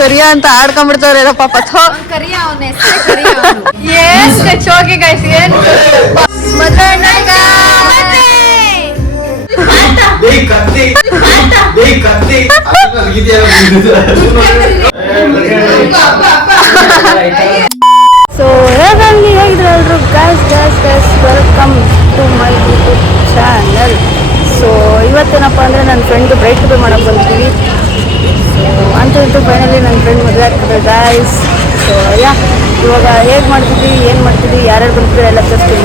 ಕರಿಯ ಅಂತ ಆಡ್ಕೊಂಡ್ಬಿಡ್ತಾವ್ರೆ ಪಾಪ ಏನ್ ಚೋಕಿ ಗಾಯ್ಸ್ ಏನ್ ಸೊ ಹೇಗಾಗಿ ಹೇಗಿದ್ರು ಎಲ್ರು guys welcome to my YouTube channel. So ಇವತ್ತೇನಪ್ಪ ಅಂದರೆ ನನ್ನ ಫ್ರೆಂಡ್ಗೆ ಬ್ರೈಡ್ ಟು ಬಿ ಮಾಡೋಕ್ಕೆ ಬಂದಿದ್ದೀವಿ. ಸೊ ಅಂತೂ ಫೈನಲಿ ನನ್ನ ಫ್ರೆಂಡ್ ಮದುವೆ ಆಗ್ತದೆ ಗೈಸ್. ಸೊ ಇವಾಗ ಹೇಗೆ ಮಾಡ್ತಿದ್ವಿ, ಏನು ಮಾಡ್ತಿದ್ವಿ, ಯಾರ್ಯಾರು ಬರ್ತಿದ್ರು ಎಲ್ಲ ತೋರಿಸ್ತೀನಿ.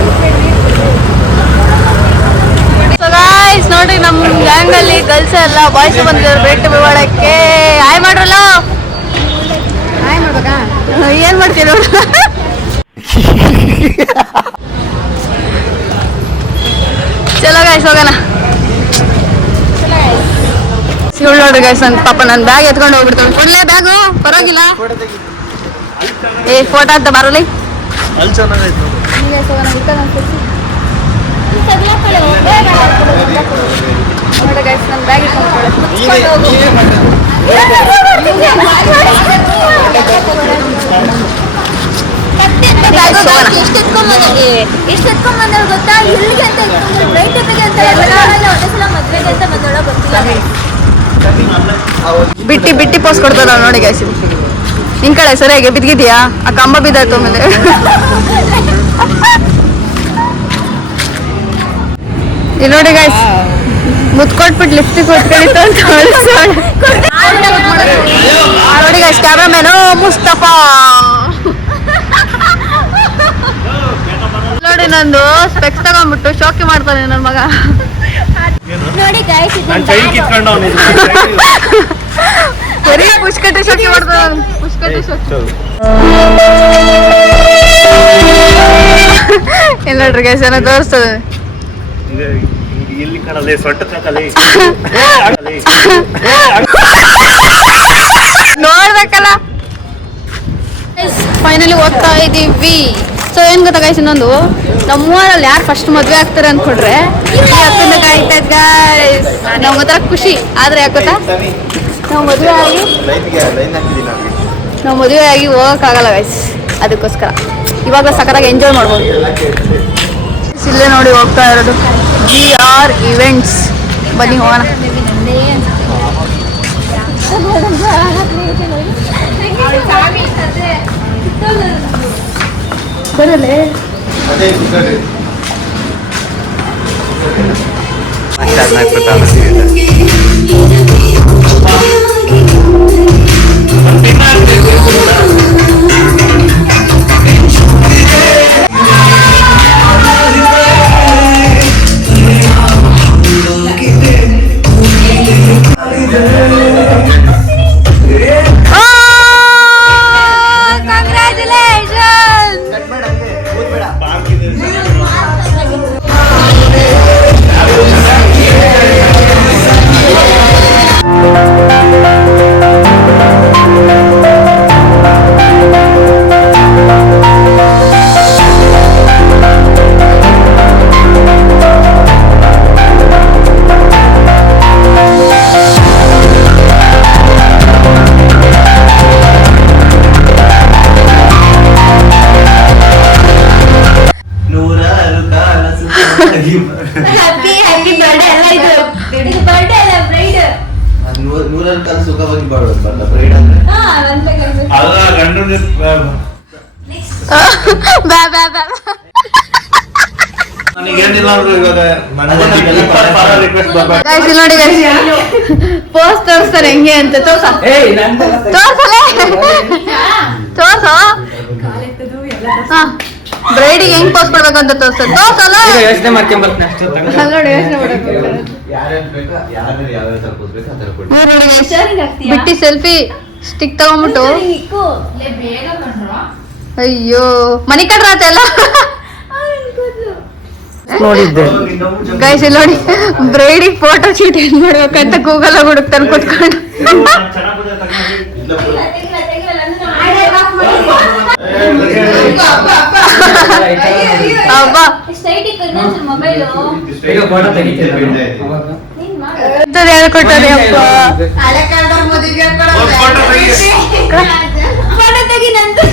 ಸೊ ಗೈಸ್ ನೋಡ್ರಿ, ನಮ್ಮ ಗ್ಯಾಂಗಲ್ಲಿ ಗರ್ಲ್ಸ್ ಎಲ್ಲ ಬಾಯ್ಸ್ ಬಂದಿದ್ದಾರೆ ಬ್ರೈಡ್ ಟು ಬಿ ಮಾಡೋಕ್ಕೆ. ಹಾಯ್ ಮಾಡ್ರಲ್ಲ, ಹಾಯ್ ಮಾಡ್ಬೇಕಾ, ಏನು ಮಾಡ್ತೀವಿ ನೋಡ್ರಿ. ಚಲೋ ಗೈಸ್ ಹೋಗೋಣ. ಇವಳು ನೋಡ್ರಿ ಗೈಸ್ ಅಂತ ಪಾಪ ನನ್ನ ಬ್ಯಾಗ್ ಎತ್ಕೊಂಡು ಹೋಗ್ಬಿಡ್ತಾಳೆ. ಕೊಡ್ಲೇ ಬ್ಯಾಗು, ಪರವಾಗಿಲ್ಲ. ಫೋಟೋ ಅಂತ ಬರಲಿ. ನೋಡಿ ಗೈಸ್ ನನ್ನ ಬ್ಯಾಗ್ ಎಷ್ಟು ಎತ್ಕೊಂಡ್ಬಂದವ್ರು ಗೊತ್ತಾ? ಎಲ್ಲಿಗೆ ಅಂತ ಬ್ರೈಡ್ ಟೈಮಿಗೆ ಅಂತ ಒಂದೊಂದ್ಸಲ ಮದ್ವೆಗೆ ಅಂತ ಬಂದೋಳ ಗೊತ್ತಿಲ್ಲ. ಬಿಟ್ಟಿ ಪೋಸ್ ಕೊಡ್ತದ ನೋಡಿ ಗೈಸ್. ನಿನ್ ಕಡೆ ಸರಿಯಾಗಿ ಬಿದ್ದಿದ್ಯಾ? ಆ ಕಂಬ ಬಿದ್ದಾಯ್ತು ಆಮೇಲೆ. ಇಲ್ಲಿ ನೋಡಿ ಗೈಸ್, ಮುತ್ಕೊಟ್ಬಿಟ್ಟು ಲಿಪ್ಸ್ಟಿಕ್ ಹೊತ್ಕೊಂಡಿತ್ತು ಅಂತ ನೋಡಿ ಗೈಸ್. ಕ್ಯಾಮ್ರಾಮ್ಯಾನು ಮುಸ್ತಫಾ ನೋಡಿ, ನಂದು ಸ್ಪೆಕ್ಸ್ ತಗೊಂಡ್ಬಿಟ್ಟು ಶೋಕಿ ಮಾಡ್ತಾನೆ ನನ್ನ ಮಗ. ನೋಡಿ ಗೈಸ್, ಬರೀ ಪುಷ್ಕಟ್ಟೆ ಶೋಕಿ ಮಾಡ್ತಾನೆ, ಪುಷ್ಕಟ್ಟೆ ಶೋಕಿ. ಇಲ್ಲ ನೋಡ್ರಿ ಗೈಸ್, ಏನೋ ತೋರಿಸ್ತದೆ. ನೋಡ್ಬೇಕಲ್ಲ. ಫೈನಲಿ ಹೋಗ್ತಾ ಇದೀವಿ. ಸೊ ಏನ್ ಗೊತ್ತಾ ಗೈಸ್, ಇನ್ನೊಂದು ನಮ್ಮ ಮೂವರಲ್ಲಿ ಯಾರು ಫಸ್ಟ್ ಮದ್ವೆ ಆಗ್ತಾರೆ ಅನ್ಕೊಂಡ್ರೆ ಅಕ್ಕನ ಕಾಯ್ತಾ ಗೈಸ್. ನಾವು ಮಾತ್ರ ಖುಷಿ, ಆದ್ರೆ ಯಾಕೆ ಗೊತ್ತಾ, ನಾವು ಮದುವೆ ಆಗಿ ಹೋಗಕ್ಕಾಗಲ್ಲ ಗೈಸ್. ಅದಕ್ಕೋಸ್ಕರ ಇವಾಗ ಸಖತ್ತಾಗಿ ಎಂಜಾಯ್ ಮಾಡ್ಬೋದು. ಇಲ್ಲೇ ನೋಡಿ ಹೋಗ್ತಾ ಇರೋದು GR ಇವೆಂಟ್ಸ್. ಬನ್ನಿ ಹೋಗೋಣ. ಬರಲೇ ಪೋಸ್ಟ್ ತೋರಿಸ್ತಾರೆ ಹೆಂಗೆ ಅಂತ. ತೋರ್ಸೋ ಬ್ರೈಡಿಗೆ ಹೆಂಗ್ ಪೋಸ್ಟ್ ಕೊಡ್ಬೇಕು ಅಂತ ತೋರ್ಸ್ತಾರೆ. ತೋರ್ಸಲ್ಲ ನೋಡಿ, ಯೋಚನೆ ಬಿಟ್ಟಿ ಸೆಲ್ಫಿ ಸ್ಟಿಕ್ ತಗೊಂಡ್ಬಿಟ್ಟು. ಅಯ್ಯೋ ಮನಿ ಕಡ್ರಾತೆಲ್ಲ ನೋಡಿದ್ದೆ ಗೈಸ್. ಇಲ್ಲಿ ನೋಡಿ, ಬ್ರೈಡಿಗೆ ಫೋಟೋ ಶೂಟ್ ಏನ್ ಮಾಡ್ಬೇಕಂತ ಗೂಗಲ್ ಹುಡುಕ್ತಾನೆ ಕೂತ್ಕೊಂಡು. ಹೇಳ್ಕೊಟ್ಟಾರೆ ಅಪ್ಪ. ಫೋಟೋ ತೆಗಿ ನಂದು.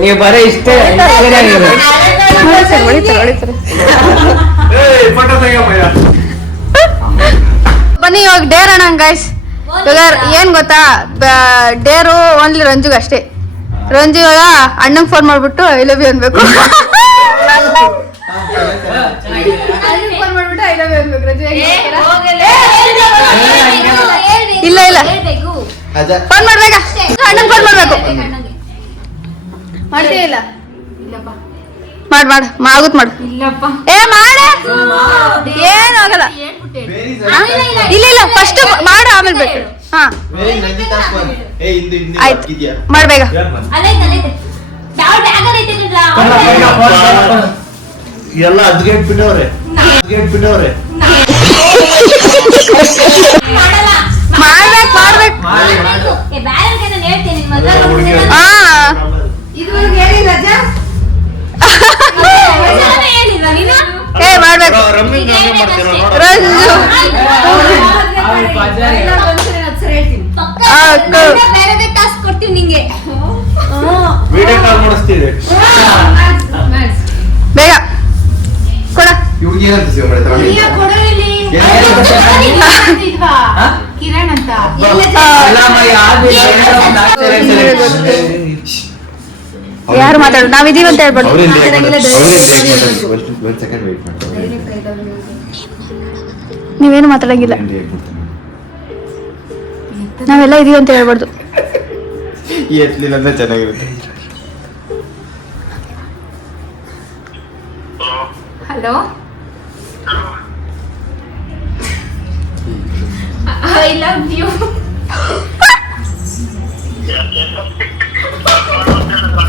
ನೀವು ಬರೀ ಇಷ್ಟೇ ಹೊಡಿತಾರೆ ಬನ್ನಿ ಇವಾಗ ಡೇರ್ ಅಣ್ಣ ಗೈಸ್. ಇವಾಗ ಏನ್ ಗೊತ್ತಾ, ಡೇರು ಓನ್ಲಿ ರಂಜುಗ್ ಅಷ್ಟೇ. ರಂಜು ಇವಾಗ ಅಣ್ಣಂಗೆ ಫೋನ್ ಮಾಡ್ಬಿಟ್ಟು ಐ ಲವ್ ಯು ಅನ್ಬೇಕು. ಫೋನ್ ಮಾಡ್ಬಿಟ್ಟು ಐ ಲವ್ ಯು ಅನ್ಬೇಕು ರಂಜು. ಇಲ್ಲ ಇಲ್ಲ ಫೋನ್ ಮಾಡ್ಬೇಕಾ, ಅಣ್ಣಂಗೆ ಫೋನ್ ಮಾಡ್ಬೇಕು. ಮಾಡ್ತೀಯ ಇಲ್ಲ ಮಾಡ್ ಆಗುತ್ ಮಾಡು. ಏ ಮಾಡ ಏನು ಆಗಲ್ಲ. ಇಲ್ಲ ಇಲ್ಲ ಫಸ್ಟ್ ಮಾಡು ಆಮೇಲೆ ಬೇಕು. ಹಾ ಆಯ್ತು ಮಾಡ್ಬೇಕ. ಎಲ್ಲ ಅದ್ಗೆಟ್ ಬಿಟ್ಟವ್ರೆ ಮಾಡ್ಬೇಕು ಹಾ ಏ ಮಾಡ್ಬೇಕು ರಂಜು. ವಿಡಿಯೋ ಕಾಲ್ ಮಾಡಿಸ್ತಿದೆ ಬೇಗ ಕೊಡ. ಕಿರಣ್ ಅಂತ ಯಾರು ಮಾತಾಡೋದು, ನಾವಿದೀವಿ ಅಂತ ಹೇಳ್ಬಾರ್ದು. ನೀವೇನು ಮಾತಾಡಂಗಿಲ್ಲ, ನಾವೆಲ್ಲ ಇದೀವಿ ಅಂತ ಹೇಳ್ಬಾರ್ದು. ಚೆನ್ನಾಗಿರುತ್ತೆ. Hello I love you.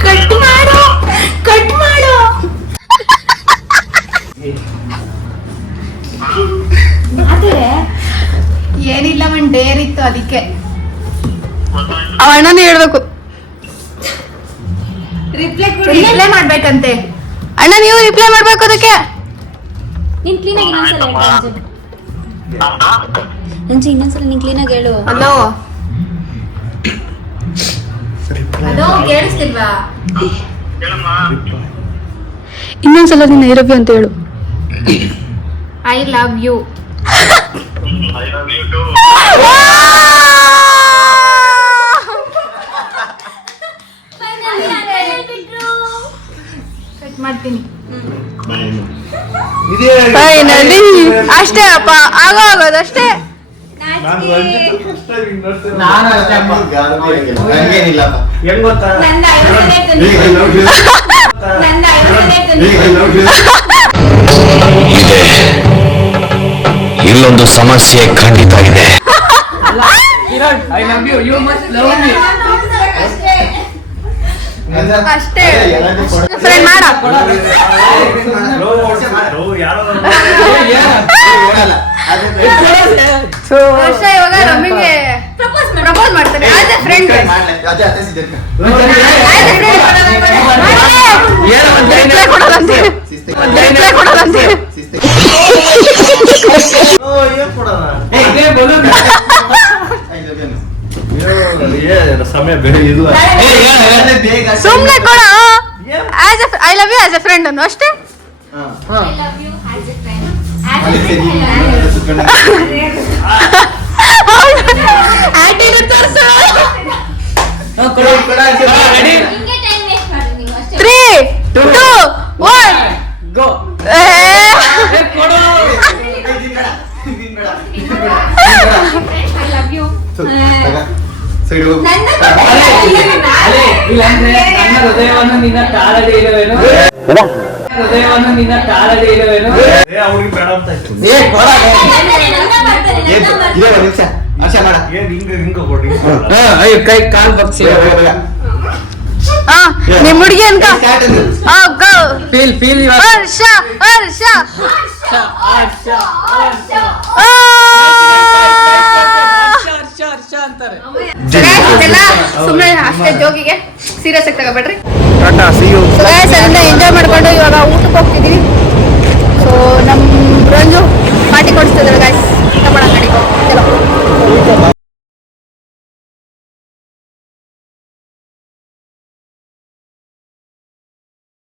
Cut ಮಾಡು ಏನಿಲ್ಲ ಒಂದ್ ಡೇರ್ ಇತ್ತು ಅದಕ್ಕೆ. ಅವ ಅಣ್ಣನೇ ಹೇಳ್ಬೇಕು, ರಿಪ್ಲೈ ಮಾಡ್ಬೇಕಂತೆ. ಅಣ್ಣ ನೀವು ರಿಪ್ಲೈ ಮಾಡ್ಬೇಕು ಅದಕ್ಕೆ. ನೀನ್ ಕ್ಲೀನ್ ಆಗಿ ಇನ್ನೊಂದ್ಸಲ ನೀನ್ ಕ್ಲೀನ್ ಆಗಿ ಹೇಳು. ಹಲೋ ಹಲೋ ಕೇಳಿಸ್ತಿಲ್ವಾ? ಇನ್ನೊಂದ್ಸಲ ನೀನು ಐರಬಿ ಅಂತ ಹೇಳು. I love you. ಕಟ್ ಮಾಡ್ತೀನಿ. ಫೈನಲಿ ಅಷ್ಟೇ ಅಪ್ಪ, ಆಗೋದಷ್ಟೇ. ನಾನು ಅಷ್ಟೇ ಅಪ್ಪ. ಹೆಂಗ್ ಗೊತ್ತಾ, ನನ್ನ ಇಲ್ಲೊಂದು ಸಮಸ್ಯೆ ಖಂಡಿತ ಇದೆ. I love you, you must love me. ಅಷ್ಟೇ ಫ್ರೆಂಡ್ ಮಾಡ. ವರ್ಷ ಇವಾಗ ರಮ್ಮಿಗೆ ಪ್ರಪೋಸ್ ಮಾಡ್ತಾರೆ ಆಸ್ ಎ ಫ್ರೆಂಡ್. ಕೊಡೋದಂತೆ. ಸಮಯ ಬೇರೆ ಇಲ್ಲ. ಸುಮ್ನೆ ಕೊಡ. I love you as a friend ಅನ್ನು ಅಷ್ಟೇ. Three two one go. ಇಲ್ಲಾಂದ್ರೆ ನನ್ನ ಹೃದಯವನ್ನು ನಿನ್ನ ತಾಳದೆ ಇಲ್ಲವೇನು, ಹೃದಯವನ್ನು ನಿನ್ನ ತಾಳದೆ ಇಲ್ಲವೇನು. ಅವ್ರಿಗೆ ಬೇಡ ಅಂತ ಆಯ್ತು. ಹಿಂಗ ಕೊಡ್ರಿ. ಕೈ ಕಾಲ್ ಬಗ್ಸಿ. ನಿಮ್ ಹುಡುಗಿ ಅನ್ಕ. ಫೀಲ್ ಹರ್ಷ ಸುಮ್ಮನೆ ಅಷ್ಟೇ ಜೋಗಿಗೆ, ಸೀರಿಯಸ್ ಆಗಿ ತಗೋಬೇಡ್ರಿ. ಎಂಜಾಯ್ ಮಾಡ್ಕೊಂಡು ಇವಾಗ ಊಟಕ್ಕೆ ಹೋಗ್ತಿದೀವಿ. ಸೊ ನಮ್ ರಂಜು ಪಾರ್ಟಿ ಕೊಡಿಸ್ತಿದ್ದಾರೆ ಗಾಯ್ಸ್. ಊಟ ಮಾಡಕ್ ನಡೀಕೋ.